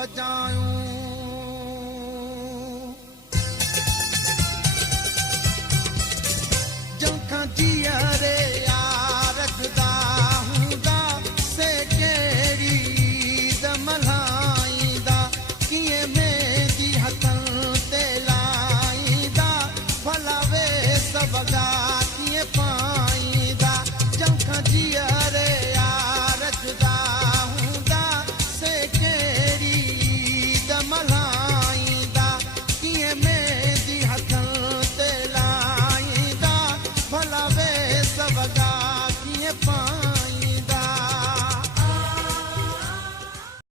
बजायूं जंखां जीअरे यार जुदा हूंदा से कहिड़ी ईद मल्हाईंदा कीअं मेहंदी हथनि ते लाईंदा भला वे सबगा कीअं पाईंदा जंखां जीअरे यार जुदा हूंदा से कहिड़ी ईद मल्हाईंदा कीअं मेहंदी हथनि ते लाईंदा भला वे सबगा कीअं पाईंदा